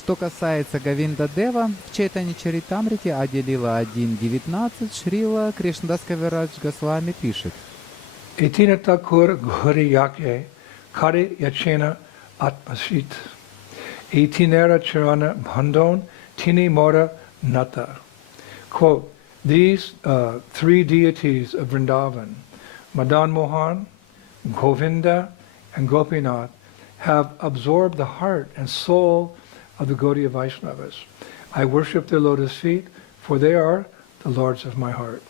Что касается Говиндадева, в Чайтанья-чаритамрите Ади-лила 1.19 Шрила Кришнадас Кавирадж Госвами пишет: Этина такур гхари яке кари ячена атмасит. Этинера чарана бхандон тини мора nata. Quote, these three deities of Vrindavan, Madan Mohan, Govinda, and Gopinath, have absorbed the heart and soul of the Gaudiya Vaishnavas. I worship their lotus feet, for they are the lords of my heart.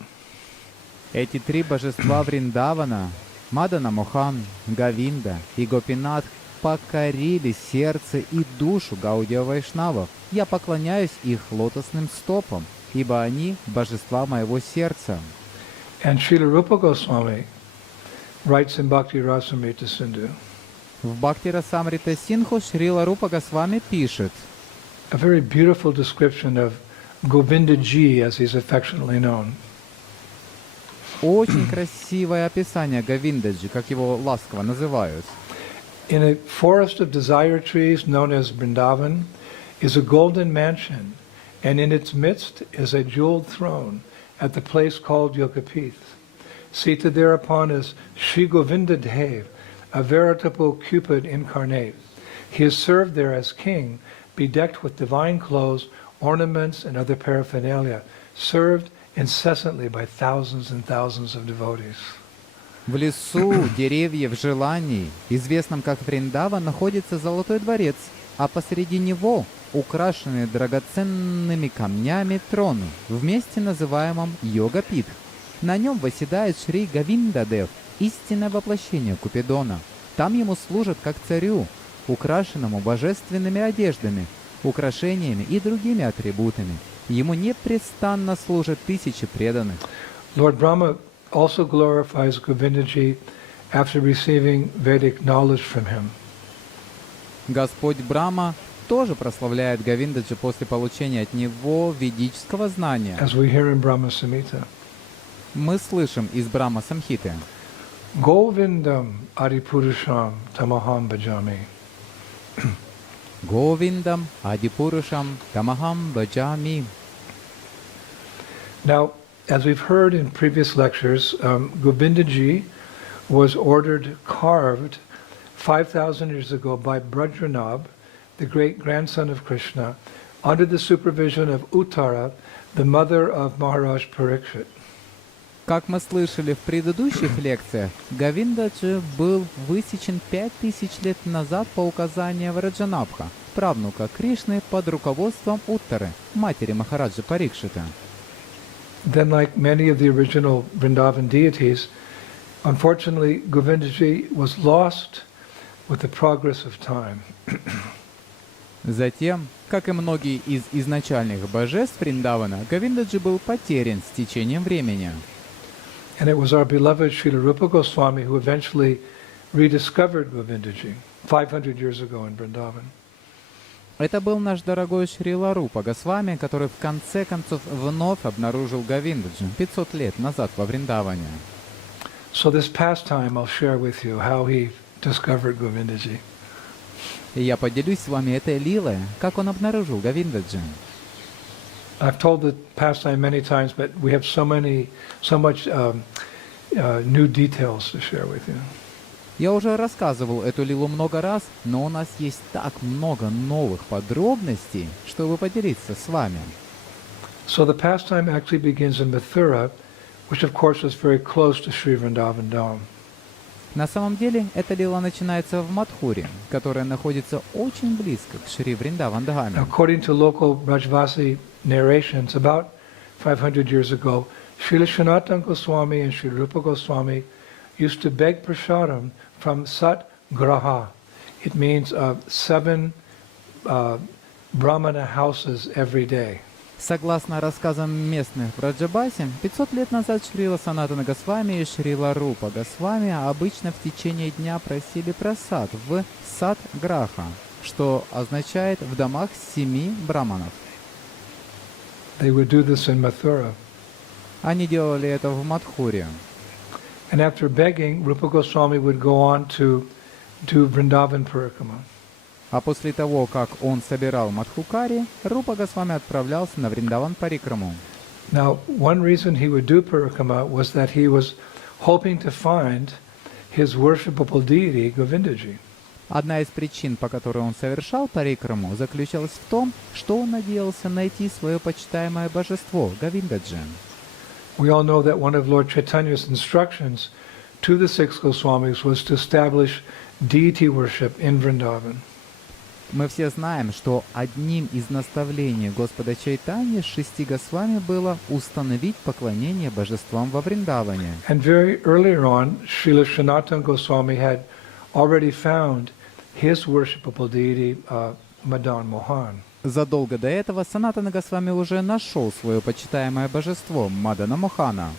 Эти три божества Вриндавана, Мадана Мохан, Говинда и Гопинат, покорили сердце и душу Гаудия Вайшнавов. Я поклоняюсь их лотосным стопам, ибо они божества моего сердца. And Srila Rupa Goswami writes in Bhakti Rasamrita Sindhu. В Бхакти Расамрита Синху Шрила Рупа Госвами пишет A very beautiful description of Говиндаджи, as he's affectionately known. Очень красивое описание Говиндаджи, как его ласково называют. In a forest of desire trees known as Vrindavan is a golden mansion, and in its midst is a jeweled throne at the place called Yogapith. Seated thereupon is Shri Govinda Dev, a veritable Cupid incarnate. He is served there as king, bedecked with divine clothes, ornaments, and other paraphernalia, served incessantly by thousands and thousands of devotees. В лесу деревьев желаний, известном как Вриндава, находится золотой дворец, а посреди него украшенный драгоценными камнями трон, вместе называемом Йога-Питх. На нем восседает Шри Говиндадев, истинное воплощение Купидона. Там ему служат как царю, украшенному божественными одеждами, украшениями и другими атрибутами. Ему непрестанно служат тысячи преданных. Lord Brahma also glorifies Govindaji after receiving Vedic knowledge from him. Господь Брахма тоже прославляет Говиндаджи после получения от него ведического знания. As we hear in Brahma Samhita. Мы слышим из Брахма Самхиты. Govindam Adipurusam Tamaham Bhajami. Говиндам Адипурушам Тамахам Баджами. Now, as we've heard in previous lectures, Govindaji was ordered carved 5,000 years ago by Brajranab, the great-grandson of Krishna, under the supervision of Uttara, the mother of Maharaj Parikshit. Как мы слышали в предыдущих лекциях, Говиндаджи был высечен 5000 лет назад по указанию Враджанабха, правнука Кришны, под руководством Уттары, матери Махараджа Парикшита. Then, like many of the original Vrindavan deities, unfortunately, Govindaji was lost with the progress of time. Затем, как и многие из изначальных божеств Вриндавана, Говиндаджи был потерян с течением времени. And it was our beloved Srila Rupa Goswami who eventually rediscovered Govindaji 500 years ago in Vrindavan. Это был наш дорогой Шрила Рупа Госвами, который в конце концов вновь обнаружил Говиндаджи 500 лет назад во Вриндаване. So this past time I'll share with you how he discovered Govindaji. И я поделюсь с вами этой лилой, как он обнаружил Говиндаджи. I've told the pastime many times, but we have so much new details to share with you. Я уже рассказывал эту лилу много раз, но у нас есть так много новых подробностей, чтобы поделиться с вами. So the pastime actually begins in Mathura, which of course is very close to Sri Vrindavan Dham. На самом деле, эта лила начинается в Мадхуре, которая находится очень близко к Шри Вриндаван-Дхаме. According to local Brajvasi narrations, about 500 years ago, Srila Sanatana Goswami and Sri Rupa Goswami used to beg prasadam from Sat Graha. It means 7 Brahmana houses every day. Согласно рассказам местных в Раджабасе, 500 лет назад Шрила Санатана Госвами и Шрила Рупа Госвами обычно в течение дня просили прасад в Сат-Граха, что означает «в домах 7 браманов». They would do this in Mathura. Они делали это в Мадхуре. And after begging, Rupa Goswami would go on to do Vrindavan Parikrama. А после того, как он собирал Мадхукари, Рупа Госвами отправлялся на Вриндаван Парикраму. Now, one reason he would do parikrama was that he was hoping to find his worshipable deity, Govindaji. Одна из причин, по которой он совершал парикраму, заключалась в том, что он надеялся найти свое почитаемое божество, Говиндаджи. We all know that one of Lord Chaitanya's instructions to the six Goswamis was to establish deity worship in Vrindavan. Мы все знаем, что одним из наставлений Господа Чайтаньи 6 Госвами было установить поклонение божествам во Вриндаване. And very earlier on, Srila Sanatana Goswami had already found his worshipable deity, Madan Mohan. Задолго до этого Санатана Госвами уже нашел свое почитаемое божество Мадана Мохана.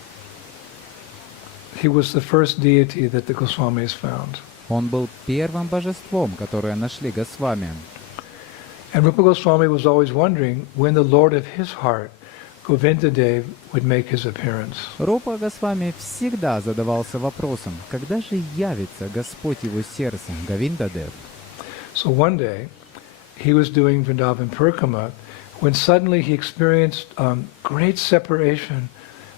He was the first deity that the Goswamis found. Он был первым божеством, которое нашли Госвами. And Rupa Goswami was always wondering when the Lord of his heart, Govindadev, would make his appearance. Рупа Госвами всегда задавался вопросом, когда же явится Господь его сердца, Говиндадев. So one day, he was doing Vrindavan Parikrama when suddenly he experienced great separation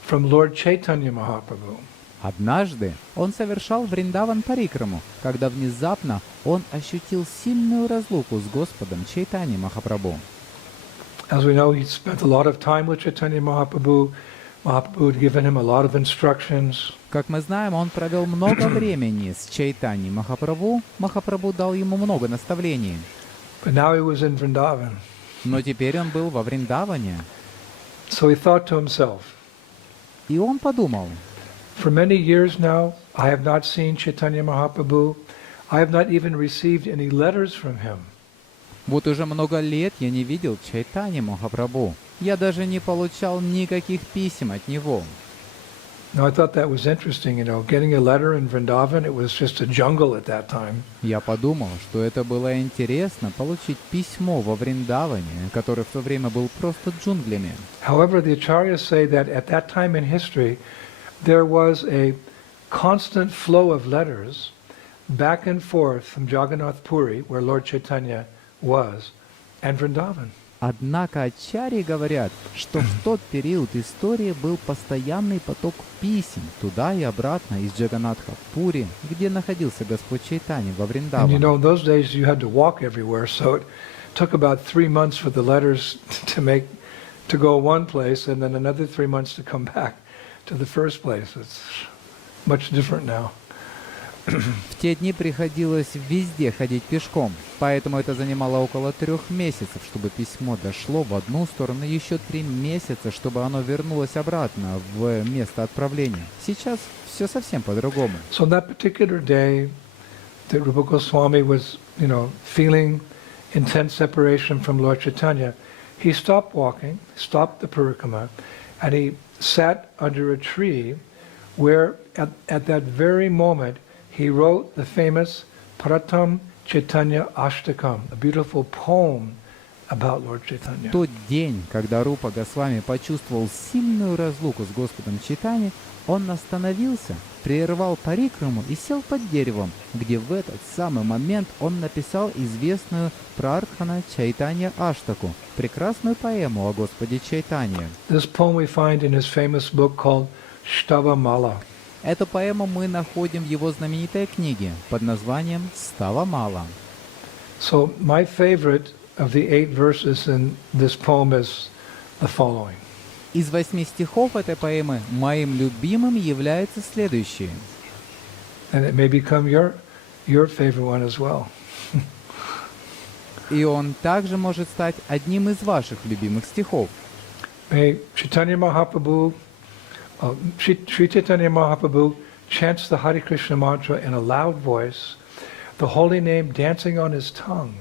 from Lord Chaitanya Mahaprabhu. Однажды он совершал Вриндаван Парикраму, когда внезапно он ощутил сильную разлуку с Господом Чайтаньей Махапрабху. As we know, he spent a lot of time with Chaitanya Mahaprabhu. Mahaprabhu had given him a lot of instructions. Как мы знаем, он провел много времени с Чайтаньей Махапрабху. Махапрабху дал ему много наставлений. But now he was in Vrindavan. Но теперь он был во Вриндаване. So he thought to himself, И он подумал, for many years now, I have not seen Chaitanya Mahaprabhu. I have not even received any letters from him. вот уже много лет я не видел Чайтаньи Махапрабху. Я даже не получал никаких писем от него. Now I thought that was interesting, getting a letter in Vrindavan, it was just a jungle at that time. Я подумал, что это было интересно, получить письмо во Вриндаване, который в то время был просто джунглями. However, the acharyas say that at that time in history, there was a constant flow of letters back and forth from Jagannath Puri, where Lord Chaitanya was, and Vrindavan. Однако ачарьи говорят, что в тот период истории был постоянный поток писем туда и обратно из Джаганатха-Пури, где находился Господь Чайтанья во And Вриндаване. in those days you had to walk everywhere, so it took about 3 months for the letters to go one place, and then another 3 months to come back to the first place. It's much different now. В те дни приходилось везде ходить пешком, поэтому это занимало около 3 месяцев, чтобы письмо дошло в одну сторону, и еще 3 месяца, чтобы оно вернулось обратно в место отправления. Сейчас все совсем по-другому. So on that particular day that Rupa Goswami was, feeling intense separation from Lord Chaitanya, he stopped walking, stopped the parikrama, and he sat under a tree where at that very moment he wrote the famous Pratam Chaitanya Ashtakam, a beautiful poem about Lord Chaitanya. В тот день, когда Рупа Госвами почувствовал сильную разлуку с Господом Чайтаньей, он остановился, прервал парикраму и сел под деревом, где в этот самый момент он написал известную Прархана Чайтанья Аштаку, прекрасную поэму о Господе Чайтанье. This poem we find in his famous book called Stava Mala. Эту поэму мы находим в его знаменитой книге под названием «Става Мала». So my favorite of the 8 verses in this poem is the following. Из 8 стихов этой поэмы моим любимым является следующий. And it may become your favorite one as well. И он также может стать одним из ваших любимых стихов. May Chaitanya Mahaprabhu, Sri Chaitanya Mahaprabhu chants the Hare Krishna mantra in a loud voice, the holy name dancing on his tongue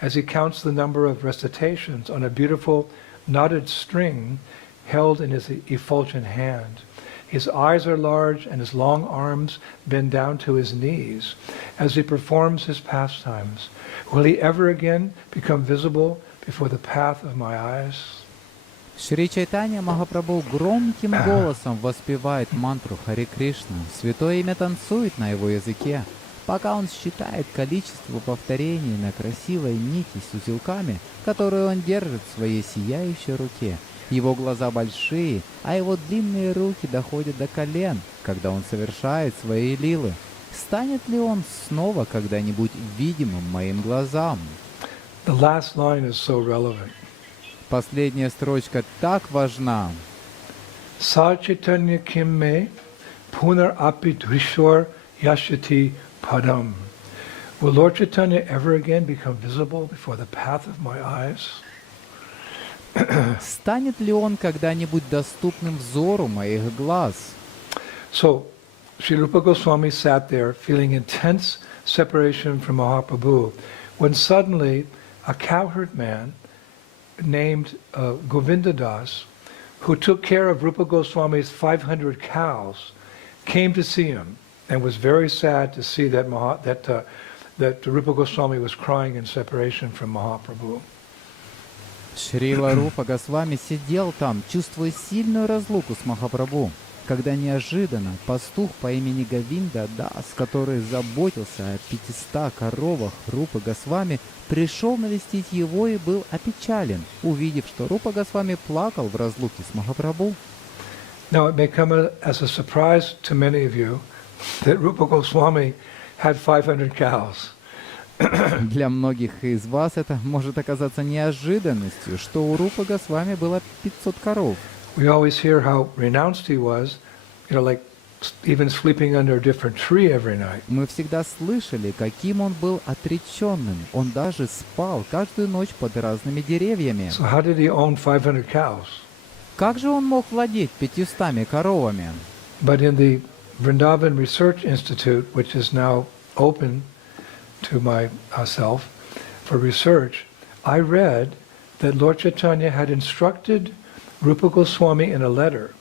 as he counts the number of recitations on a beautiful knotted string held in his effulgent hand. His eyes are large and his long arms bend down to his knees as he performs his pastimes. Will he ever again become visible before the path of my eyes? Шри Чайтанья Махапрабху громким голосом воспевает мантру Харе Кришна. Святое имя танцует на его языке. пока он считает количество повторений на красивой нити с узелками, которую он держит в своей сияющей руке. Его глаза большие, а его длинные руки доходят до колен, когда он совершает свои лилы. Станет ли он снова когда-нибудь видимым моим глазам? The last line is so relevant. Последняя строчка так важна. Sa chaitanya kim me punar api drishwar yashati padam. Will Lord Chaitanya ever again become visible before the path of my eyes? Станет ли он когда-нибудь доступным взору моих глаз? So, Sri Rupa Goswami sat there feeling intense separation from Mahaprabhu when suddenly a cowherd man named Govindadas, who took care of Rupa Goswami's 500 cows, came to see him and was very sad to see that Rupa Goswami was crying in separation from Mahaprabhu. Шрила Рупа Госвами сидел там, чувствуя сильную разлуку с Махапрабху, когда неожиданно пастух по имени Говиндадас, который заботился о 500 коровах Рупы Госвами, пришел навестить его и был опечален, увидев, что Рупа Госвами плакал в разлуке с Махапрабху. Now it may come as a surprise to many of you that Rupa Goswami had 500 cows. Для многих из вас это может оказаться неожиданностью, что у Рупы Госвами было 500 коров. We always hear how renounced he was, like even sleeping under a different tree every night. Мы всегда слышали, каким он был отреченным. Он даже спал каждую ночь под разными деревьями. So how did he own 500 cows? Как же он мог владеть 500 коровами? But in the Vrindavan Research Institute, which is now open to myself for research, I read that Lord Chaitanya had instructed Rupa Goswami in a letter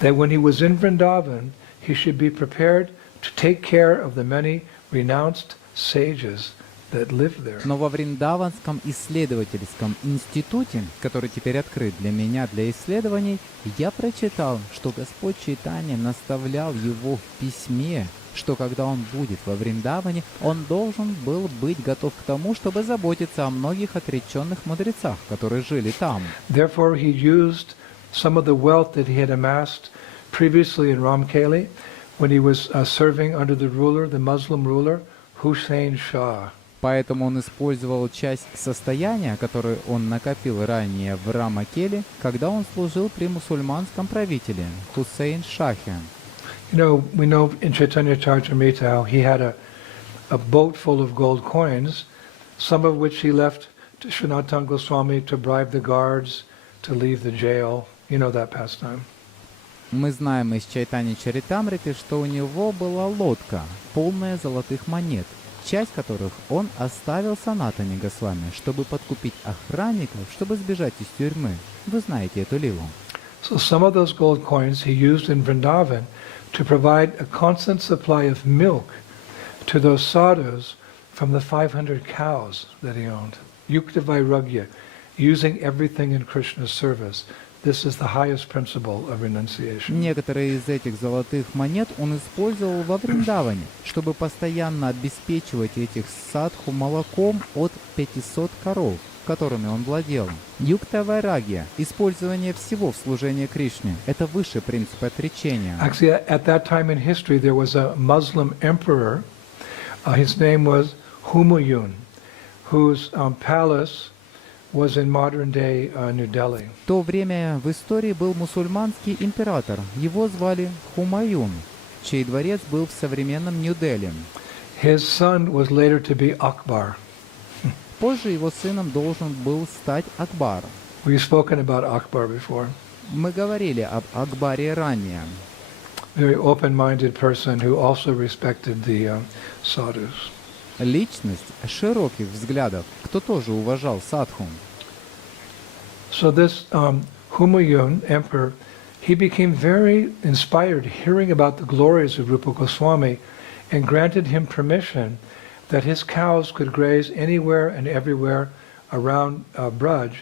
that when he was in Vrindavan, he should be prepared to take care of the many renounced sages that lived there. Но во Вриндаванском исследовательском институте, который теперь открыт для меня для исследований, я прочитал, что Господь Чайтанья наставлял его в письме, что когда он будет во Вриндаване, он должен был быть готов к тому, чтобы заботиться о многих отреченных мудрецах, которые жили там. Therefore he used some of the wealth that he had amassed previously in Ramkeli when he was serving under the Muslim ruler, Hussein Shah. Поэтому он использовал часть состояния, которое он накопил ранее в Рамакеле, когда он служил при мусульманском правителе Хусейн Шахе. We know in Chaitanya Charitamrita how he had a boat full of gold coins, some of which he left to Sanatana Goswami to bribe the guards to leave the jail. You know that pastime. Мы знаем из Чайтани Чаритамриты, что у него была лодка, полная золотых монет, часть которых он оставил Санатане Госвами, чтобы подкупить охранников, чтобы сбежать из тюрьмы. Вы знаете эту лилу. So some of those gold coins he used in Vrindavan to provide a constant supply of milk to those sadhus from the 500 cows that he owned. Yukta Vairagya, using everything in Krishna's service. This is the highest principle of renunciation. Некоторые из этих золотых монет он использовал во Вриндаване, чтобы постоянно обеспечивать этих садху молоком от 500 коров, которыми он владел. Юкта Вайрагья, использование всего в служении Кришне, это высший принцип отречения. Actually, at that time in history, there was a Muslim emperor. His name was Humayun, whose palace was in modern-day New Delhi. В то время в истории был мусульманский император. Его звали Хумаюн, чей дворец был в современном Нью-Дели. His son was later to be Akbar. Позже его сыном должен был стать Акбар. We've spoken about Akbar before. Мы говорили об Акбаре ранее. Very open-minded person who also respected the sadhus. Личность широких взглядов, кто тоже уважал садху. So this Humayun emperor, he became very inspired hearing about the glories of Rupa Goswami and granted him permission that his cows could graze anywhere and everywhere around Braj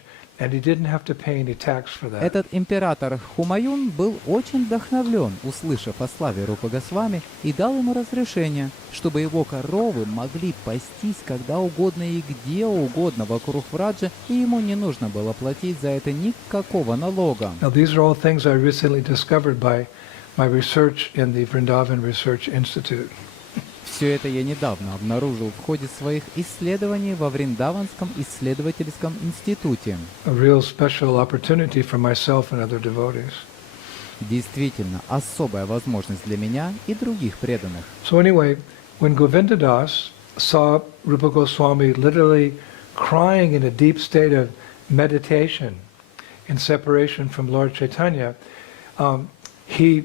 and he didn't have to pay any tax for that. Этот император Хумаюн был очень вдохновлен, услышав о славе Рупы Госвами, и дал ему разрешение, чтобы его коровы могли пастись когда угодно и где угодно вокруг Враджа, и ему не нужно было платить за это никакого налога. Now, these are all things I recently discovered by my research in the Vrindavan Research Institute. Все это я недавно обнаружил в ходе своих исследований во Вриндаванском исследовательском институте. A real special opportunity for myself and other devotees. Действительно, особая возможность для меня и других преданных. So anyway, when Govindadas saw Rupa Goswami literally crying in a deep state of meditation in separation from Lord Chaitanya, he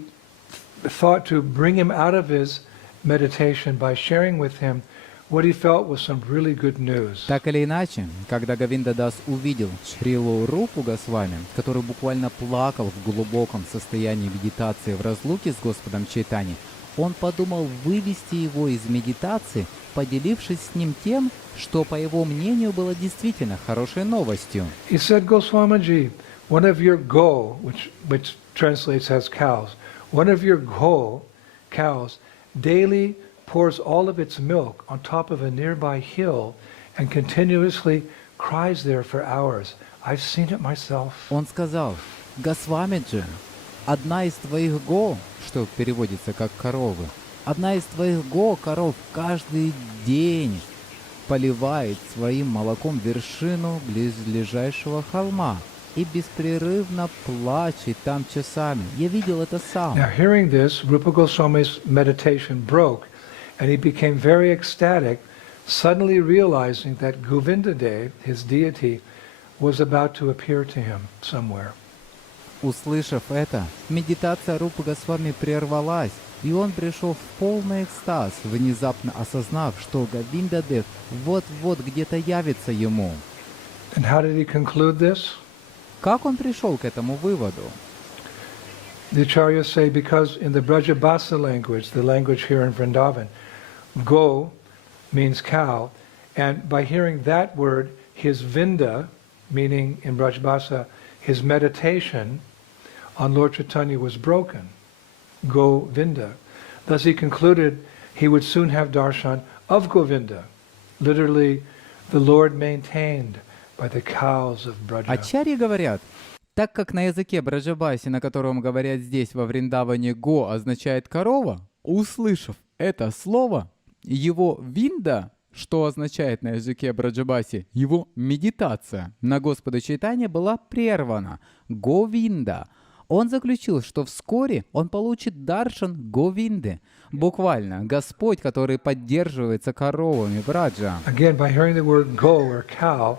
thought to bring him out of his meditation by sharing with him what he felt was some really good news. Так или иначе, когда Говиндадас увидел Шрилу Рупу Госвами, который буквально плакал в глубоком состоянии медитации в разлуке с Господом Чайтани, он подумал вывести его из медитации, поделившись с ним тем, что, по его мнению, было действительно хорошей новостью. He said, Goswamiji, one of your go, which translates as cows, one of your go cows daily pours all of its milk on top of a nearby hill and continuously cries there for hours. I've seen it myself. Он сказал: Госвамиджи, одна из твоих го, что переводится как коровы, одна из твоих го коров каждый день поливает своим молоком вершину близлежащего холма и беспрерывно плачет там часами. Я видел это сам. Now, hearing this, Rupa Goswami's meditation broke, and he became very ecstatic, suddenly realizing that Govindadev, his deity, was about to appear to him somewhere. Услышав это, медитация Рупы Госвами прервалась, и он пришел в полный экстаз, внезапно осознав, что Говиндадев вот-вот где-то явится ему. And how did he conclude this? Как он пришел к этому выводу? The acharyas say because in the Brajabasa language, the language here in Vrindavan, go means cow, and by hearing that word, his vinda, meaning in Brajabasa, his meditation on Lord Chaitanya was broken. Govinda. Thus he concluded he would soon have darshan of Govinda, literally the Lord maintained by the cows of Braja. Ачарьи говорят, так как на языке Браджабаси, на котором говорят здесь во Вриндаване «го» означает «корова», услышав это слово, его «винда», что означает на языке Браджабаси, его медитация на Господа Чайтанья была прервана. Говинда. Он заключил, что вскоре он получит даршан Говинды, буквально Господь, который поддерживается коровами Браджа. Again, by hearing the word go or cow,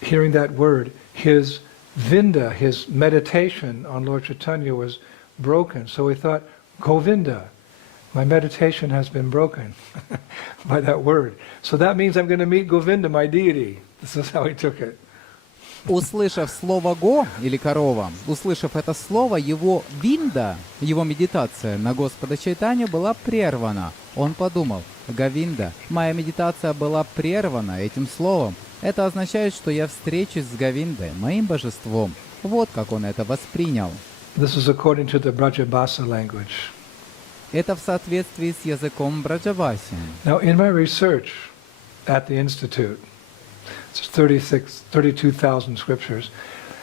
hearing that word, his vinda, his meditation on Lord Chaitanya was broken. So he thought, Govinda, my meditation has been broken by that word. So that means I'm going to meet Govinda, my deity. This is how he took it. Услышав слово «го» или «корова», услышав это слово, его винда, его медитация на Господа Чайтанью была прервана. Он подумал: Говинда, моя медитация была прервана этим словом. Это означает, что я встречусь с Говиндой, моим божеством. Вот как он это воспринял. This is according to the Brajabasa language. Это в соответствии с языком Браджабаси. Now, in my research at the Institute, it's 32,000 scriptures,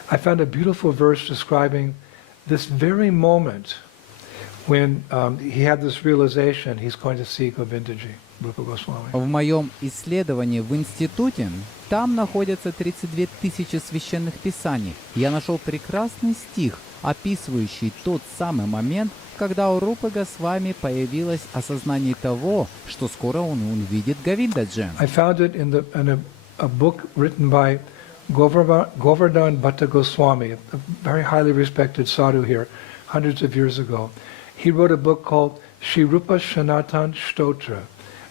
I found a beautiful verse describing this very moment when he had this realization he's going to see Govindaji, Rupa Goswami. В моем исследовании в институте там находятся 32 тысячи священных писаний. Я нашел прекрасный стих, описывающий тот самый момент, когда у Рупы Госвами появилось осознание того, что скоро он увидит Говиндаджи. I found it in a book written by Govardhan Bhatta Goswami, a very highly respected sadhu here, hundreds of years ago. He wrote a book called Shri Rupa Sanatan Stotra,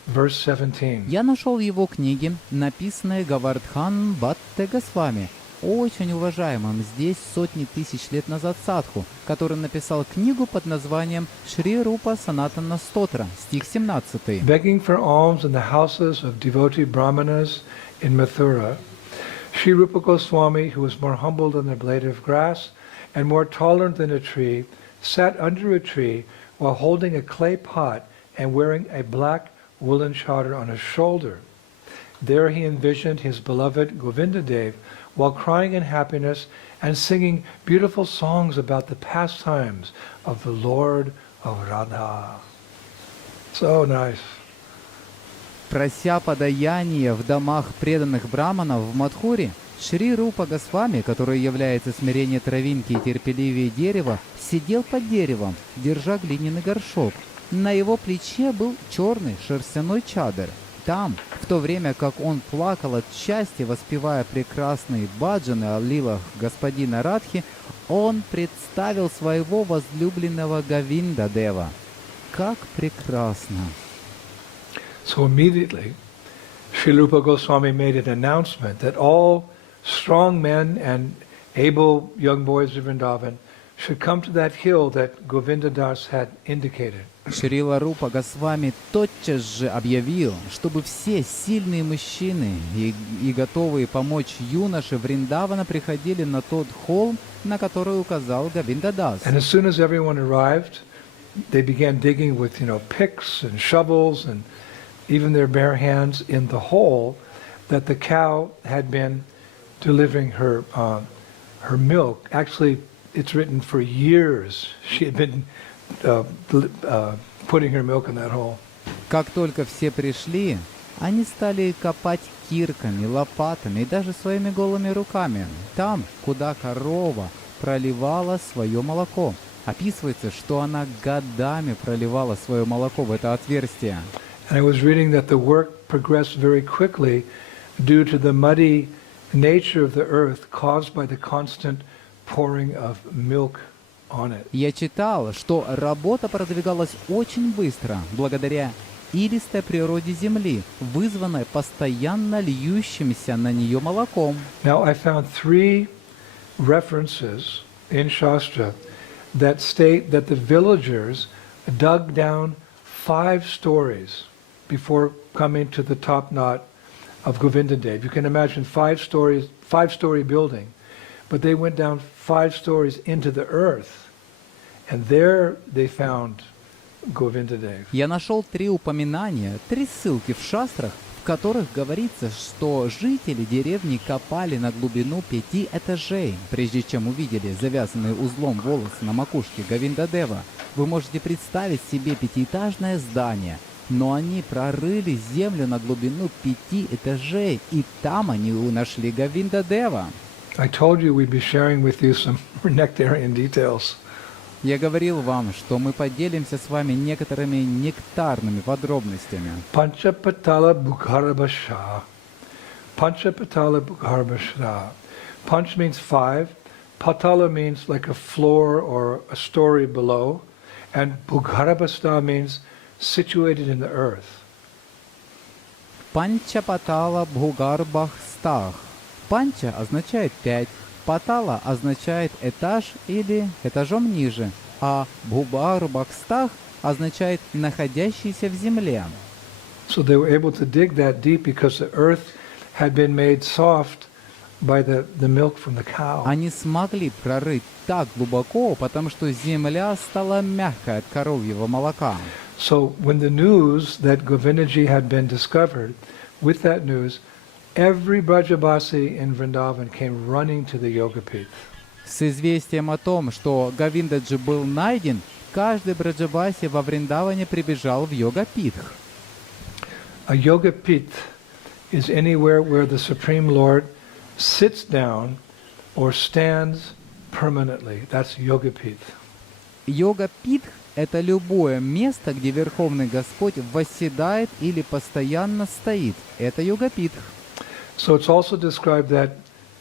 verse 17. Я нашел в его книге, написанной Говардхан Бхатте Госвами, очень уважаемым здесь сотни тысяч лет назад садху, который написал книгу под названием Шри Рупа Санатана Стотра, стих 17. Begging for alms in the houses of devotee brahmanas in Mathura, Sri Rupa Goswami, who was more humble than the blade of grass and more tolerant than a tree, sat under a tree while holding a clay pot and wearing a black woolen chadar on his shoulder. There he envisioned his beloved Govindadev while crying in happiness and singing beautiful songs about the pastimes of the Lord of Radha. So nice. Прося подаяние в домах преданных браманов в Мадхуре, Шри Рупа Госвами, который является смирение травинки и терпеливее дерева, сидел под деревом, держа глиняный горшок. На его плече был черный шерстяной чадр. Там, в то время как он плакал от счастья, воспевая прекрасные баджаны о лилах господина Радхи, он представил своего возлюбленного Говиндадева. Как прекрасно! So immediately, Sri Rupa Goswami made an announcement that all strong men and able young boys of Vrindavan should come to that hill that Govindadas had indicated. Шрила Рупа Госвами тотчас же объявил, чтобы все сильные мужчины и готовые помочь юноше Вриндавана приходили на тот холм, на который указал Говиндадас. And as soon as everyone arrived, they began digging with, picks and shovels and even their bare hands in the hole that the cow had been delivering her milk. Actually, it's written for years she had been putting her milk in that hole. Как только все пришли, они стали копать кирками, лопатами и даже своими голыми руками. Там, куда корова проливала свое молоко. Описывается, что она годами проливала свое молоко в это отверстие. And I was reading that the work progressed very quickly due to the muddy nature of the earth caused by the constant pouring of milk on it. Я читал, что работа продвигалась очень быстро, благодаря илистой природе земли, вызванной постоянно льющимся на нее молоком. Now I found 3 references in Shastra that state that the villagers dug down 5 stories before coming to the top knot of Govindadev. You can imagine 5-story building, but they went down 5 stories into the earth, and there they found Govindadev. Я нашел 3 упоминания, 3 ссылки в шастрах, в которых говорится, что жители деревни копали на глубину 5 этажей, прежде чем увидели завязанные узлом волосы на макушке Говиндадева. Вы можете представить себе 5-этажное здание, но они прорыли землю на глубину 5 этажей, и там они нашли Говиндадева. I told you we'd be sharing with you some nectarian details. Я говорил вам, что мы поделимся с вами некоторыми нектарными подробностями. Panchapatala Bhugarbhasha. Panchapatala Bhugarbhasha. Panch means 5. Patala means like a floor or a story below. And Bhugarbhasta means situated in the earth. Панча-патала Бхугарбах-стах. Панча означает 5. Патала означает этаж или этажом ниже, а Бхубарбахстах означает находящийся в земле. So they were able to dig that deep because the earth had been made soft by the milk from the cow. Они смогли прорыть так глубоко, потому что земля стала мягкой от коровьего молока. So when the news that Govindaji had been discovered, with that news, every Brajabasi in Vrindavan came running to the Yogapith. С известием о том, что Говиндаджи был найден, каждый браджабаси во Вриндаване прибежал в Йогапитх. A Yogapith is anywhere where the Supreme Lord sits down or stands permanently. That's Yogapith. Йогапитх — это любое место, где Верховный Господь восседает или постоянно стоит. Это Йогапитх. So it's also described that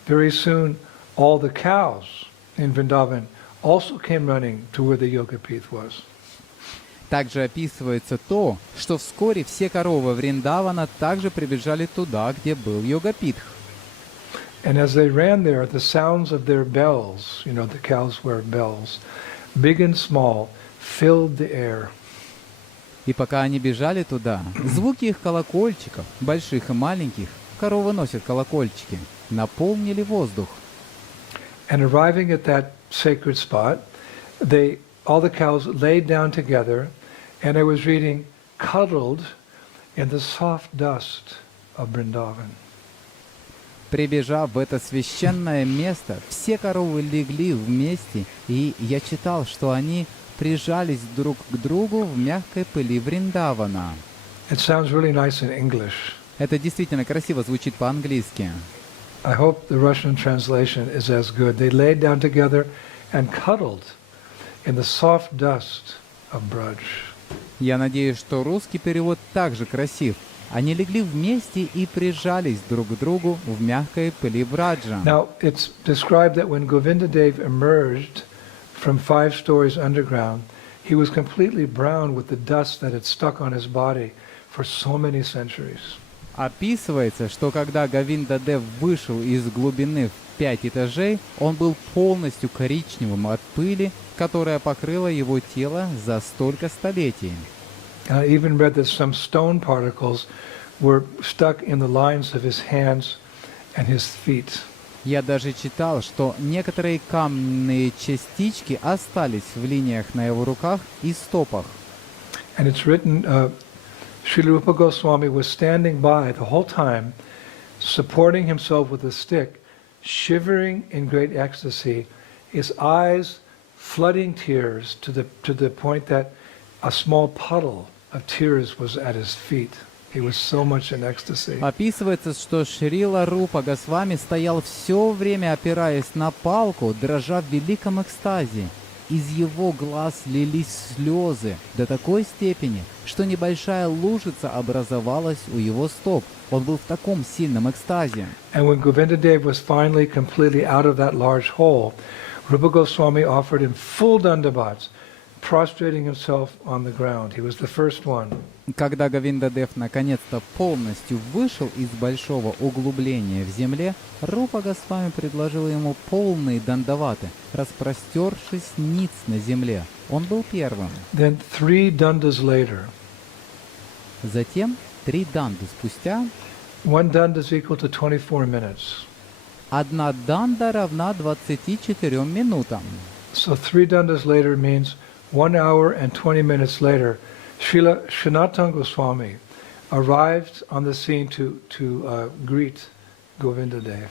very soon all the cows in Vrindavan also came running to where the Yogapith was. Также описывается то, что вскоре все коровы Вриндавана также прибежали туда, где был Йогапитх. And as they ran there, the sounds of their bells, the cows wear bells, big and small, filled the air. И пока они бежали туда, звуки их колокольчиков, больших и маленьких, коровы носят колокольчики, наполнили воздух. And arriving at that sacred spot, all the cows laid down together, and I was reading, cuddled in the soft dust of Vrindavan. Прибежав в это священное место, все коровы легли вместе, и я читал, что они прижались друг к другу в мягкой пыли Вриндавана. It sounds really nice in English. Это действительно красиво звучит по-английски. I hope the Russian translation is as good. They laid down together and cuddled in the soft dust of Braj. Я надеюсь, что русский перевод также красив. Они легли вместе и прижались друг к другу в мягкой пыли Браджа. Now, it's described that when Govindadev emerged from 5 stories underground, he was completely brown with the dust that had stuck on his body for so many centuries. Описывается, что когда Говиндадев вышел из глубины в 5 этажей, он был полностью коричневым от пыли, которая покрыла его тело за столько столетий. I even read that some stone particles were stuck in the lines of his hands and his feet. Я даже читал, что некоторые каменные частички остались в линиях на его руках и стопах. And it's written, Srila Rupa Goswami was standing by the whole time, supporting himself with a stick, shivering in great ecstasy, his eyes flooding tears to the point that a small puddle of tears was at his feet. He was so much in ecstasy. Описывается, что Шрила Рупа Госвами стоял все время, опираясь на палку, дрожа в великом экстазе. Из его глаз лились слезы до такой степени, что небольшая лужица образовалась у его стоп. Он был в таком сильном экстазе. And when Govindadev was finally completely out of that large hole, Rupa Goswami offered him full dandavats, prostrating himself on the ground. He was the first one. Когда Говиндадев наконец-то полностью вышел из большого углубления в земле, Рупа Госвами предложил ему полные дандаваты, распростершись ниц на земле. Он был первым. Then 3 dandas later, Затем 3 данды спустя, 1 danda is equal to 24 minutes. одна данда равна 24 минутам. So 3 dandas later means 1 hour and 20 minutes later, Srila Sanatana Goswami arrived on the scene to greet Govindadev.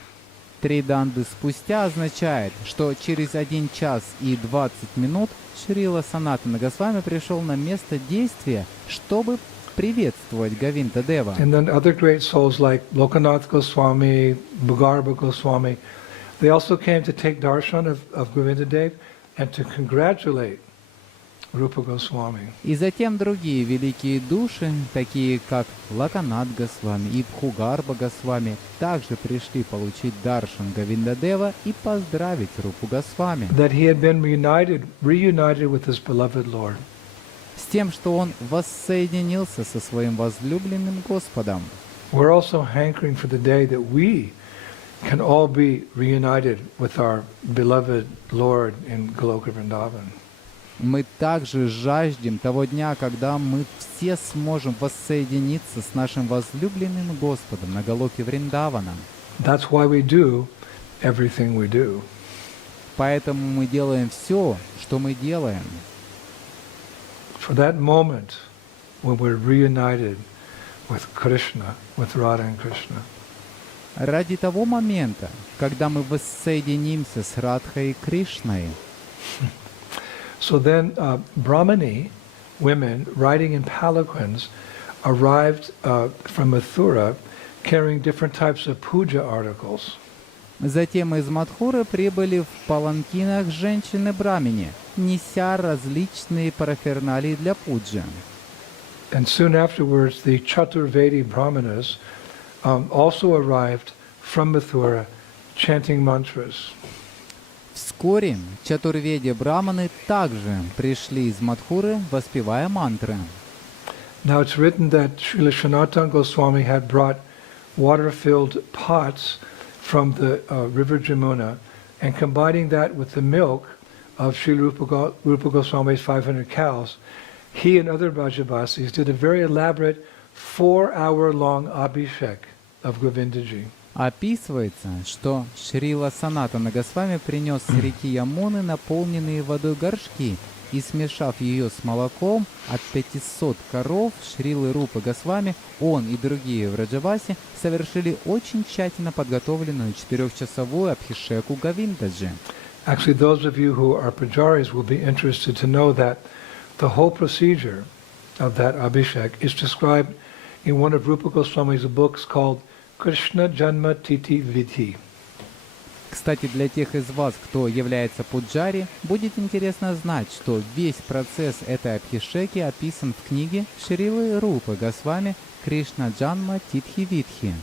3 данды спустя означает, что через 1 час и 20 минут Шрила Санатана Госвами пришел на место действия, чтобы приветствовать Говиндадева. And then other great souls like Lokanath Goswami, Bhugarba Goswami, they also came to take darshan of Govindadev and to congratulate Rupa Goswami. И затем другие великие души, такие как Локанат Госвами и Бхугарба Госвами, также пришли получить даршан Говиндадева и поздравить Рупу Госвами That he had been reunited with his beloved Lord. с тем, что он воссоединился со своим возлюбленным Господом. We're also hankering for the day that we can all be reunited with our beloved Lord in Goloka Vrindavan. Мы также жаждем того дня, когда мы все сможем воссоединиться с нашим возлюбленным Господом на Галоке Вриндавана. That's why we do everything we do. Поэтому мы делаем все, что мы делаем. For that moment when we're reunited with Krishna, with Radha and Krishna. Ради того момента, когда мы воссоединимся с Радхой и Кришной. So then Brahmani women riding in palanquins arrived from Mathura carrying different types of puja articles. Затем из Мадхуры прибыли в паланкинах женщины-брамини, неся различные параферналии для пуджи. And soon afterwards the Chaturvedi Brahmanas also arrived from Mathura chanting mantras. Вскоре чатурведи браманы также пришли из Мадхуры, воспевая мантры. Now it's written that Srila Sanatana Goswami had brought water-filled pots from the river Jamuna, and combining that with the milk of Sri Rupa Goswami's 500 cows, he and other Brajavasis did a very elaborate 4-hour-long abhishek of Govindaji. Описывается, что Шрила Санатана Госвами принес с реки Ямуны наполненные водой горшки и, смешав ее с молоком от 500 коров Шрилы Рупы Госвами, он и другие в Раджавасе совершили очень тщательно подготовленную 4-часовую абхишеку Говиндаджи. Actually, those of you who are pujaris will be interested to know that the whole procedure of that abhishek is described in one of Rupa Goswami's books called Krishna Janma Titi Vidhi. Кстати, для тех из вас, кто является пуджари, будет интересно знать, что весь процесс этой абхишеки описан в книге Шрилы Рупы Госвами «Кришна Джанма Титхи Видхи».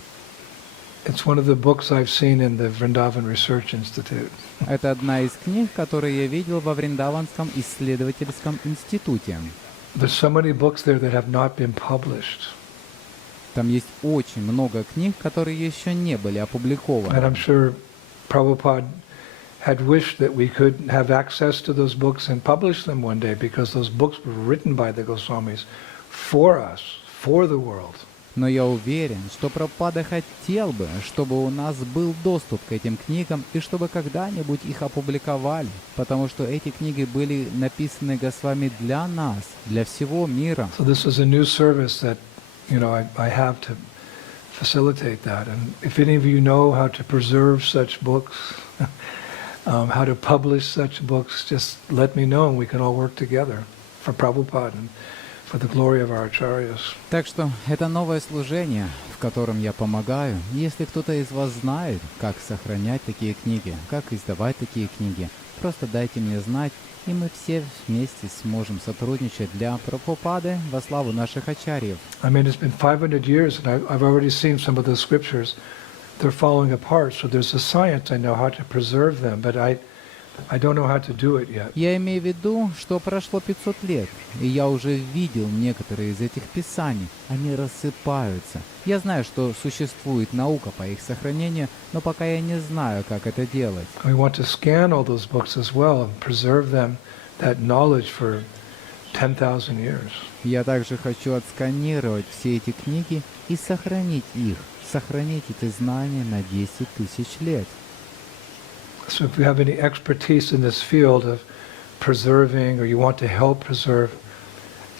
It's one of the books I've seen in the Vrindavan Research Institute. Это одна из книг, которые я видел во Вриндаванском исследовательском институте. There's so many books there that have not been published. Там есть очень много книг, которые еще не были And опубликованы. I'm sure Prabhupada had wished that we could have access to those books and publish them one day, because those books were written by the Goswamis for us, for the world. Но я уверен, что Прабхупада хотел бы, чтобы у нас был доступ к этим книгам и чтобы когда-нибудь их опубликовали, потому что эти книги были написаны Госвами для нас, для всего мира. So this is a new service that, I have to facilitate that. And if any of you know how to preserve such books, how to publish such books, just let me know and we can all work together for Prabhupada and for the glory of our acharyas. Так что это новое служение, в котором я помогаю. Если кто-то из вас знает, как сохранять такие книги, как издавать такие книги, просто дайте мне знать, и мы все вместе сможем сотрудничать для Прабхупады во славу наших ачарьев. I mean, it's been 500 years and I've already seen some of the scriptures. They're falling apart, so there's a science I know how to preserve them, but I don't know how to do it yet. Я имею в виду, что прошло 500 лет, и я уже видел некоторые из этих писаний. Они рассыпаются. Я знаю, что существует наука по их сохранению, но пока я не знаю, как это делать. We want to scan all those books as well and preserve them, that knowledge for 10,000 years. Я также хочу отсканировать все эти книги и сохранить их, сохранить эти знания на 10 тысяч лет. So if you have any expertise in this field of preserving, or you want to help preserve,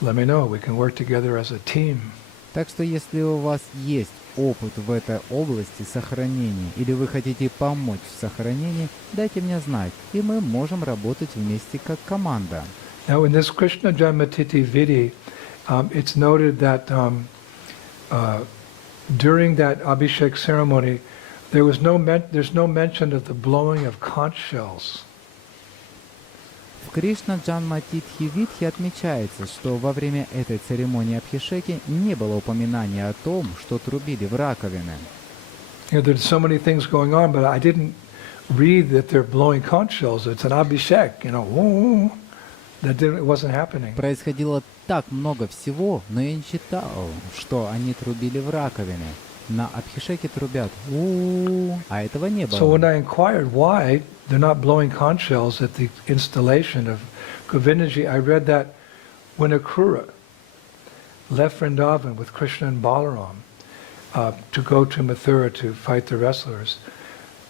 let me know. We can work together as a team. Так что если у вас есть опыт в этой области сохранения, или вы хотите помочь в сохранении, дайте мне знать, и мы можем работать вместе как команда. Now in this Krishna Janmatiti Vidhi, it's noted that during that Abhishek ceremony, there's no mention of the blowing of conch shells. В Кришна Джанма Титхи Видхи отмечается, что во время этой церемонии Абхишеки не было упоминания о том, что трубили в раковины. There's so many things going on, but I didn't read that they're blowing conch shells. It's an Abhishek, it wasn't happening. Происходило так много всего, но я не читал, что они трубили в раковины. На Абхишеке трубят у-у-у, а этого не было. So when I inquired why they're not blowing conch shells at the installation of Govindaji, I read that when Akrura left Vrindavan with Krishna and Balaram to go to Mathura to fight the wrestlers,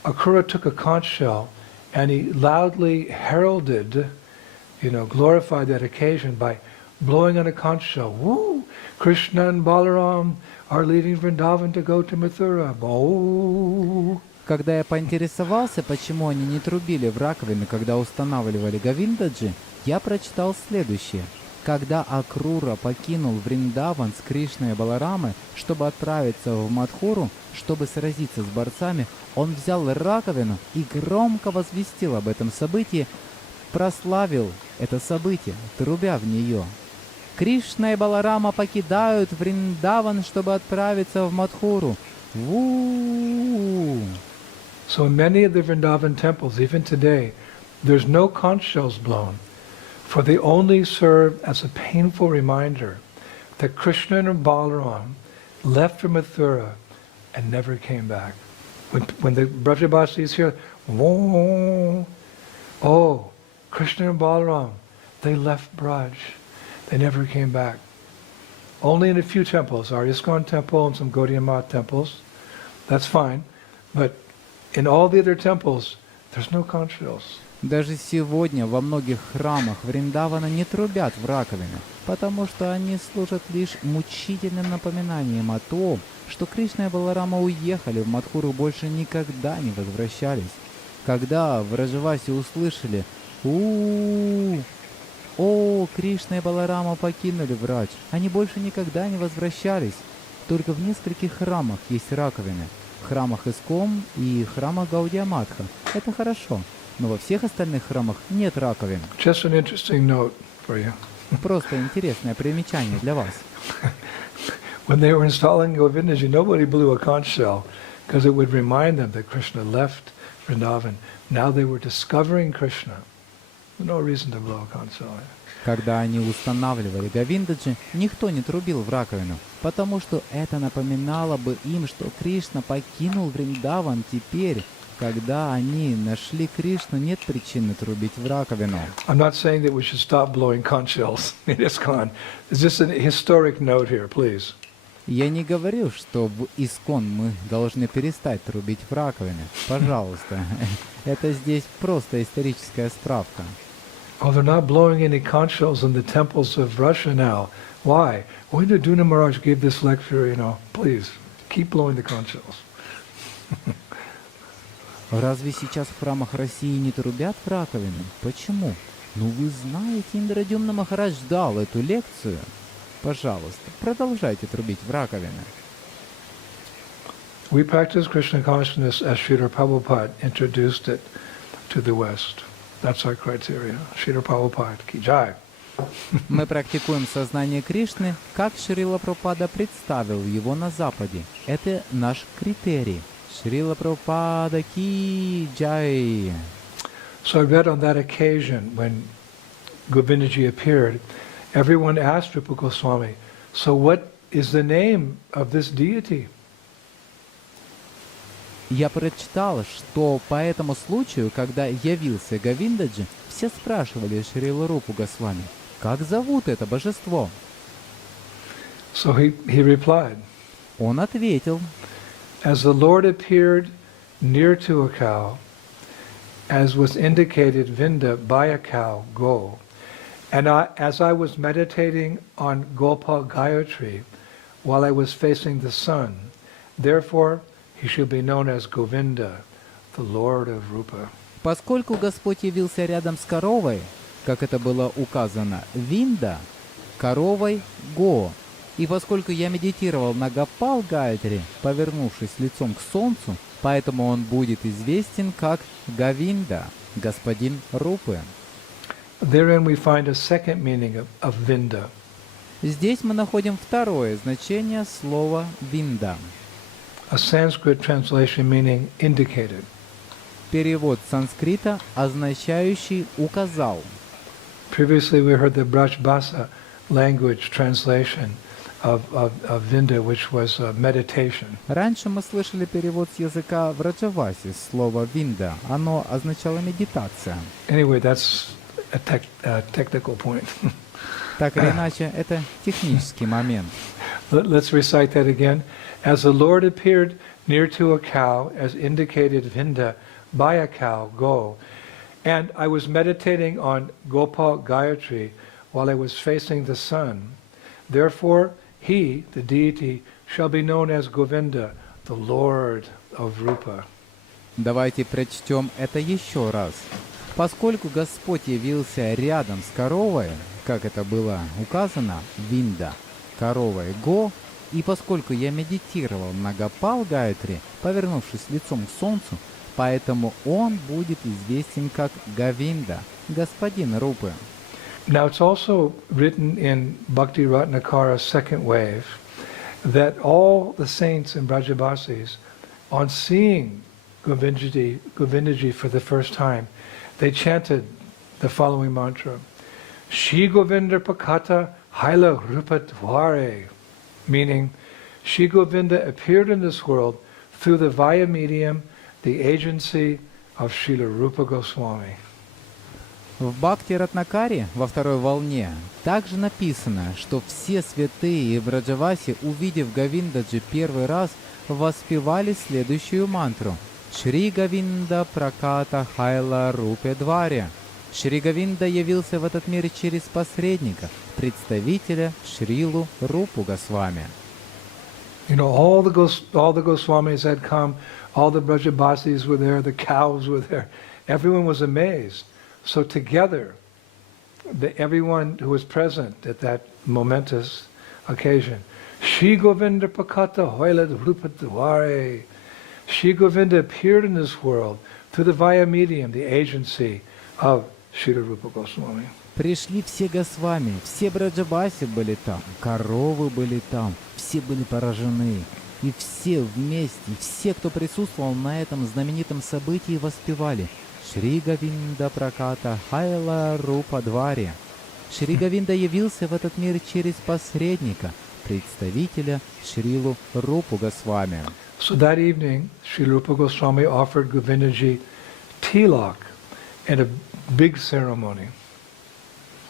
Akrura took a conch shell and he loudly heralded, glorified that occasion by blowing on a conch shell. Woo! Krishna and Balaram are leaving Vrindavan to go to Mathura. Oh! Когда я поинтересовался, почему они не трубили в раковины, когда устанавливали Говиндаджи, я прочитал следующее. Когда Акрура покинул Вриндаван с Кришной и Баларамой, чтобы отправиться в Мадхуру, чтобы сразиться с борцами, он взял раковину и громко возвестил об этом событии, прославил это событие, трубя в нее. Кришна и Баларама покидают Вриндаван, чтобы отправиться в Мадхуру. Ву! So in many of the Vrindavan temples, even today, there's no conch shells blown, for they only serve as a painful reminder that Krishna and Balaram left for Mathura and never came back. When the Brajabasi is here, oh, Krishna and Balaram, they left Braj. They never came back. Only in a few temples, our ISKCON temple and some Gaudiya Math temples, that's fine. But in all the other temples, there's no conch shells. Даже сегодня во многих храмах Вриндавана не трубят в раковины, потому что они служат лишь мучительным напоминанием о том, что Кришна и Баларама уехали в Мадхуру, больше никогда не возвращались. Когда в Враджавасе услышали «О, Кришна и Баларама покинули Врадж, они больше никогда не возвращались». Только в нескольких храмах есть раковины. В храмах Искон и храмах Гаудия-Матха. Это хорошо. Но во всех остальных храмах нет раковин. Just an interesting note for you. Просто интересное примечание для вас. When they were installing Govindaji, nobody blew a conch shell because it would remind them that Krishna left Vrindavan. Now they were discovering Krishna. No reason to blow a conch shell. Когда они устанавливали Говиндаджи, никто не трубил в раковину, потому что это напоминало бы им, что Кришна покинул Вриндаван. Теперь, когда они нашли Кришну, нет причины трубить в раковину. I'm not saying that we should stop blowing conch shells in ISKCON. It's just a historic note here, please. Я не говорю, что в Искон мы должны перестать трубить в раковины. Пожалуйста. Это здесь просто историческая справка. Oh, they're not blowing any conch shells in the temples of Russia now. Why? When Indradьюмна Maharaj gave this lecture, please, keep blowing the conch shells. Разве сейчас в храмах России не трубят в раковины? Почему? Ну вы знаете, Индрадьюмна Махарадж дал эту лекцию. Пожалуйста, продолжайте трубить в раковины. We practice Krishna consciousness as Шрилы Прабхупады introduced it to the West. That's our criteria. Шрила Прабхупада ки джай. Мы практикуем сознание Кришны, как Шрила Прабхупада представил его на Западе. Это наш критерий. Шрила Прабхупада ки джай. So I read on that occasion when Govindaji appeared, everyone asked Rupa Goswami, so what is the name of this deity? Я прочитал, что по этому случаю, когда явился Говиндаджи, все спрашивали Шрилу Рупу Госвами, как зовут это божество? So he replied, Он ответил, as the Lord appeared near to a cow, as was indicated Vinda by a cow, go, and as I was meditating on Gopal Gayatri while I was facing the sun, therefore he shall be known as Govinda, the Lord of Rupa. поскольку Господь явился рядом с коровой, как это было указано, Винда, коровой Го, и поскольку я медитировал на Гопал Гаятри, повернувшись лицом к солнцу, поэтому он будет известен как Говинда, господин Рупы. Therein we find a second meaning of Vinda. Здесь мы находим второе значение слова «винда». A Sanskrit translation meaning indicated. Перевод с санскрита, означающий «указал». Previously we heard the Brajbhasa language translation of Vinda, which was meditation. Раньше мы слышали перевод с языка Враджаваси, слова «винда». Оно означало «медитация». Anyway, that's a technical point. Так или иначе, это технический момент. Let's recite that again. As the Lord appeared near to a cow, as indicated Vinda by a cow, go. And I was meditating on Gopal Gayatri while I was facing the sun. Therefore, he, the deity, shall be known as Govinda, the Lord of Rupa. Давайте прочтем это еще раз. Поскольку Господь явился рядом с коровой, как это было указано, Винда, коровой Го, и поскольку я медитировал на Гопал Гаятри, повернувшись лицом к солнцу, поэтому он будет известен как Говинда, господин Рупы. Now it's also written in Bhakti Ratnakara's second wave that all the saints and Brajavasis, on seeing Govindaji for the first time, they chanted the following mantra, Shri Govinda Pakata Haila Rupa Dware, meaning Shri Govinda appeared in this world through the via medium, the agency of Srila Rupa Goswami. В Бхакти Ратнакаре во второй волне также написано, что все святые и Браджаваси, увидев Говиндаджи первый раз, воспевали следующую мантру. Шри Говинда Праката Хайла Рупе Дваре. Шри Говинда явился в этот мир через посредника, представителя Шрилу Рупу Госвами. You know, all the Goswamis had come, all the Brajabasis were there, the cows were there. Everyone was amazed. So together, everyone who was present at that momentous occasion, Shri Govinda Pakata Hoilad Rupadware. Shri Govinda appeared in this world through the via medium, the agency of Srila Rupa Goswami. Пришли все Госвами, все Браджабаси были там, коровы были там, все были поражены. И все вместе, все, кто присутствовал на этом знаменитом событии, воспевали Шри Говинда Праката Хайла Рупа Дваре. Шри Говинда явился в этот мир через посредника, представителя Шрилу Рупу Госвами. So that evening, Sri Rupa Goswami offered Govindaji tilak in a big ceremony.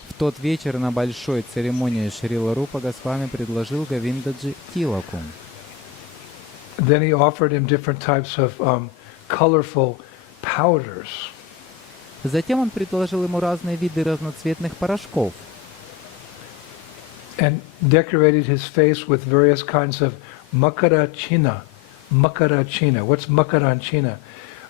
В тот вечер на большой церемонии Шрила Рупа Госвами предложил Говиндаджи тилаку. Then he offered him different types of colorful powders. Затем он предложил ему разные виды разноцветных порошков. And decorated his face with various kinds of makarachina. Makarachina. What's makarachina?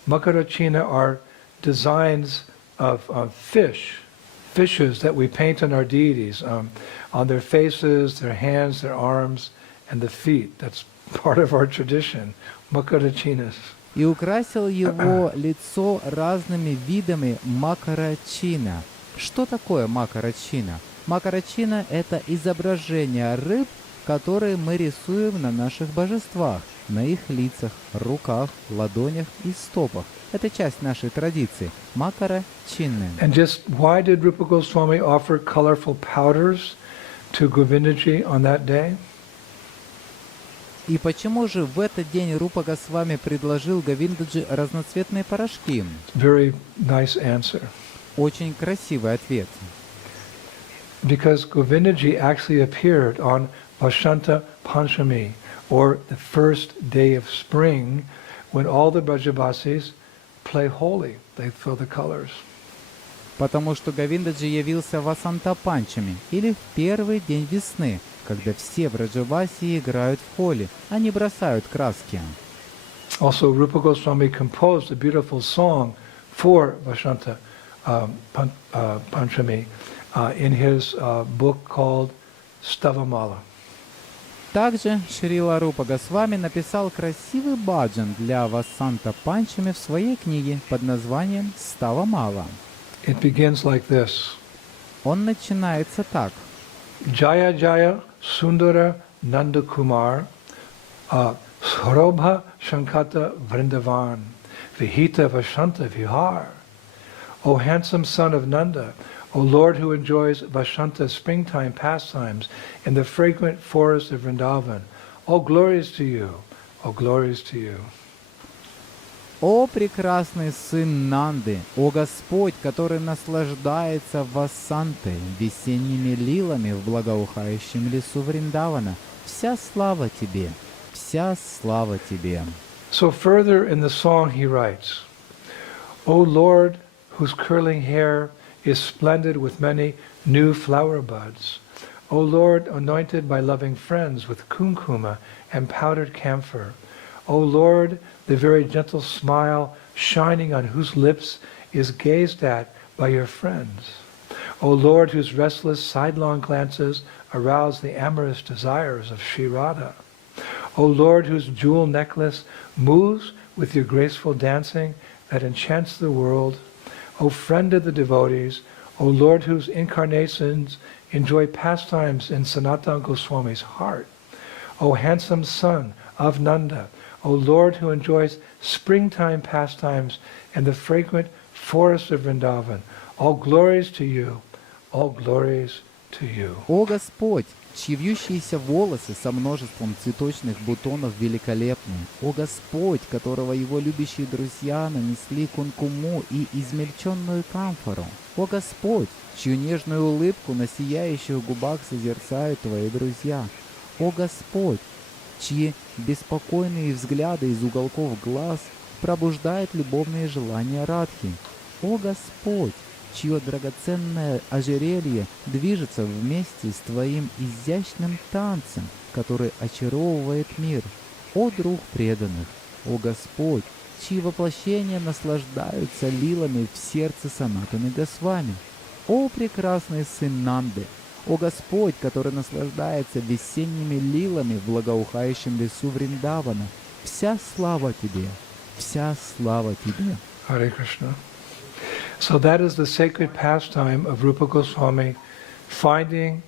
Makarachina are designs of fishes that we paint on our deities, on their faces, their hands, their arms, and the feet. That's part of our tradition, makarachinas. И украсил его лицо разными видами макарачина. Что такое макарачина? Макарачина – это изображение рыб, которые мы рисуем на наших божествах, на их лицах, руках, ладонях и стопах. Это часть нашей традиции. Макарачины. And just why did Rupa Goswami offer colorful powders to Govindaji on that day? И почему же в этот день Рупа Госвами предложил Говиндаджи разноцветные порошки? Very nice answer. Очень красивый ответ. Because Govindaji actually appeared on Vasanta Panchami, or the first day of spring, when all the Brajabasis play holy. They throw the colors. Потому что Говиндаджи явился в Васанта Панчами, или в первый день весны, когда все Браджаваси играют в холи, они бросают краски. Also, Rupa Goswami composed a beautiful song for Vasanta Panchami in his book called Stavamala. Также Шрила Рупа Госвами написал красивый баджан для Васанта Панчами в своей книге под названием «Ставамала». It begins like this. Он начинается так. Jaya Jaya Sundara Nanda Kumar Sarobha Shankata Vrindavan Vihita Vashanta Vihar. O handsome son of Nanda, O Lord who enjoys Vasanta springtime pastimes in the fragrant forest of Vrindavan, all glories to you, all glories to you. «О прекрасный сын Нанды, о Господь, который наслаждается Васантой, весенними лилами в благоухающем лесу Вриндавана, вся слава тебе, вся слава тебе». So further in the song he writes, O Lord, whose curling hair is splendid with many new flower buds, O Lord, anointed by loving friends with kumkuma and powdered camphor, O Lord, the very gentle smile shining on whose lips is gazed at by your friends. O Lord, whose restless sidelong glances arouse the amorous desires of Sri Radha. O Lord, whose jewel necklace moves with your graceful dancing that enchants the world. O friend of the devotees, O Lord, whose incarnations enjoy pastimes in Sanatana Goswami's heart. O handsome son of Nanda, O Lord, who enjoys springtime pastimes in the fragrant forest of Vrindavan, all glories to you, all glories to you. «О Господь, чьи вьющиеся волосы со множеством цветочных бутонов великолепны! О Господь, которого его любящие друзья нанесли кункуму и измельченную камфору! О Господь, чью нежную улыбку на сияющих губах созерцают твои друзья! О Господь, чьи беспокойные взгляды из уголков глаз пробуждают любовные желания Радхи. О Господь, чье драгоценное ожерелье движется вместе с Твоим изящным танцем, который очаровывает мир. О друг преданных, о Господь, чьи воплощения наслаждаются лилами в сердце Санатаны Госвами. О прекрасный сын Нанды, о Господь, который наслаждается весенними лилами в благоухающем лесу Вриндавана. Вся слава Тебе, вся слава Тебе. Hare Krishna. So that is the sacred pastime of Rupa Goswami, finding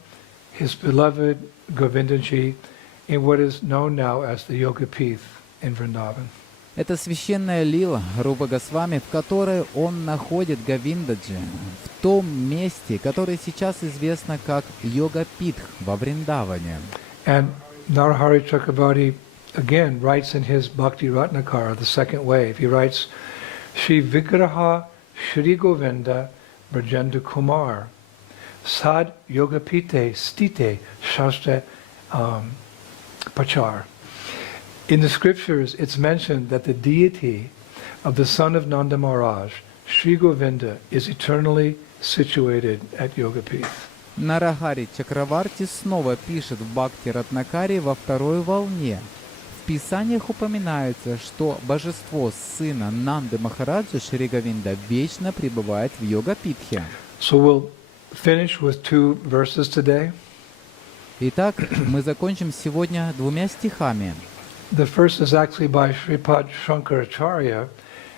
his beloved Govindaji in what is known now as the Yoga Pith in Vrindavan. Это священная лила Рупа Госвами, в которой он находит Говиндаджи, в том месте, которое сейчас известно как Йога-питх во Вриндаване. And Narahari Chakravarti again writes in his Bhakti Ratnakara, the second wave, he writes, Shri Vigraha Shri Govinda Brajendra Kumar Sad Yogapite Stite Shastra Pachar. In the scriptures, it's mentioned that the deity of the son of Nanda Maharaj, Shri Govinda, is eternally situated at Yogapith. Нарахари Чакраварти снова пишет в Бхакти Ратнакаре во второй волне. В Писаниях упоминается, что божество сына Нанды Махараджа Шри Говинда вечно пребывает в Йога-питхе. So we'll finish with 2 verses today. Итак, мы закончим сегодня 2 стихами. The first is actually by Sripad Shankaracharya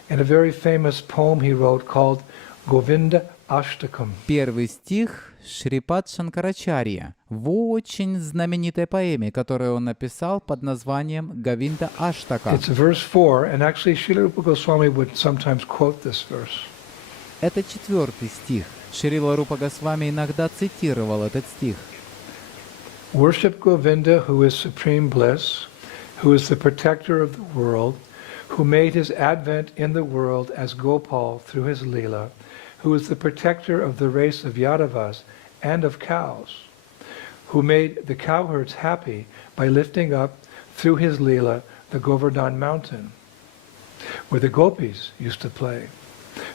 in a very famous poem he wrote called Govinda Ashtakam. Первый стих Шрипад Шанкарачарья в очень знаменитой поэме, которую он написал под названием Говинда Аштака. It's verse 4, and actually Srila Rupa Goswami would sometimes quote this verse. Это 4 стих. Шрила Рупа Госвами иногда цитировал этот стих. Worship Govinda, who is supreme bliss, who is the protector of the world, who made his advent in the world as Gopal through his lila, who is the protector of the race of Yadavas and of cows, who made the cowherds happy by lifting up through his lila the Govardhan mountain, where the gopis used to play,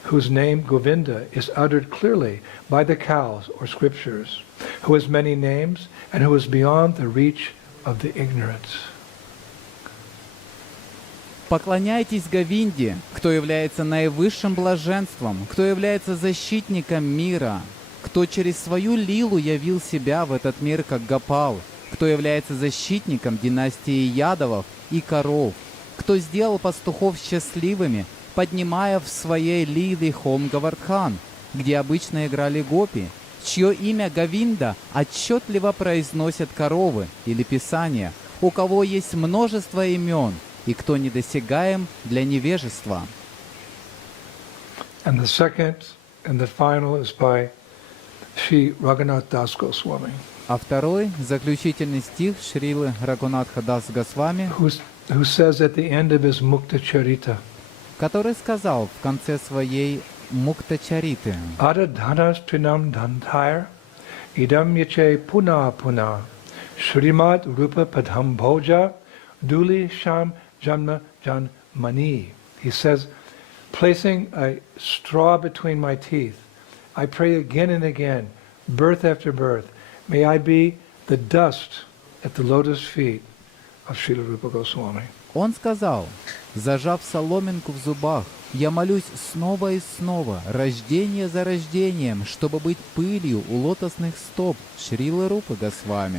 whose name Govinda is uttered clearly by the cows or scriptures, who has many names and who is beyond the reach of the ignorant. Поклоняйтесь Говинде, кто является наивысшим блаженством, кто является защитником мира, кто через свою лилу явил себя в этот мир как Гопал, кто является защитником династии Ядовов и коров, кто сделал пастухов счастливыми, поднимая в своей лиле холм Говардхан, где обычно играли гопи, чье имя Говинда отчетливо произносят коровы или писания, у кого есть множество имен, и кто недосягаем для невежества. And the second and the final is by Sri Raghunath Das Goswami, А второй, заключительный стих Шрилы Рагунатха Дас Госвами, who says at the end of his Mukta Charita, который сказал в конце своей Мукта-чариты: Adadhanas Trinam Dhantair Idam Yache Puna Puna Shrimad Rupa Padham Bhoja Duli Sham Janma Jan Mani. He says, placing a straw between my teeth, I pray again and again, birth after birth, may I be the dust at the lotus feet of Srila Rupa Goswami. Он сказал: зажав соломинку в зубах, я молюсь снова и снова, рождение за рождением, чтобы быть пылью у лотосных стоп Шрилы Рупы Госвами.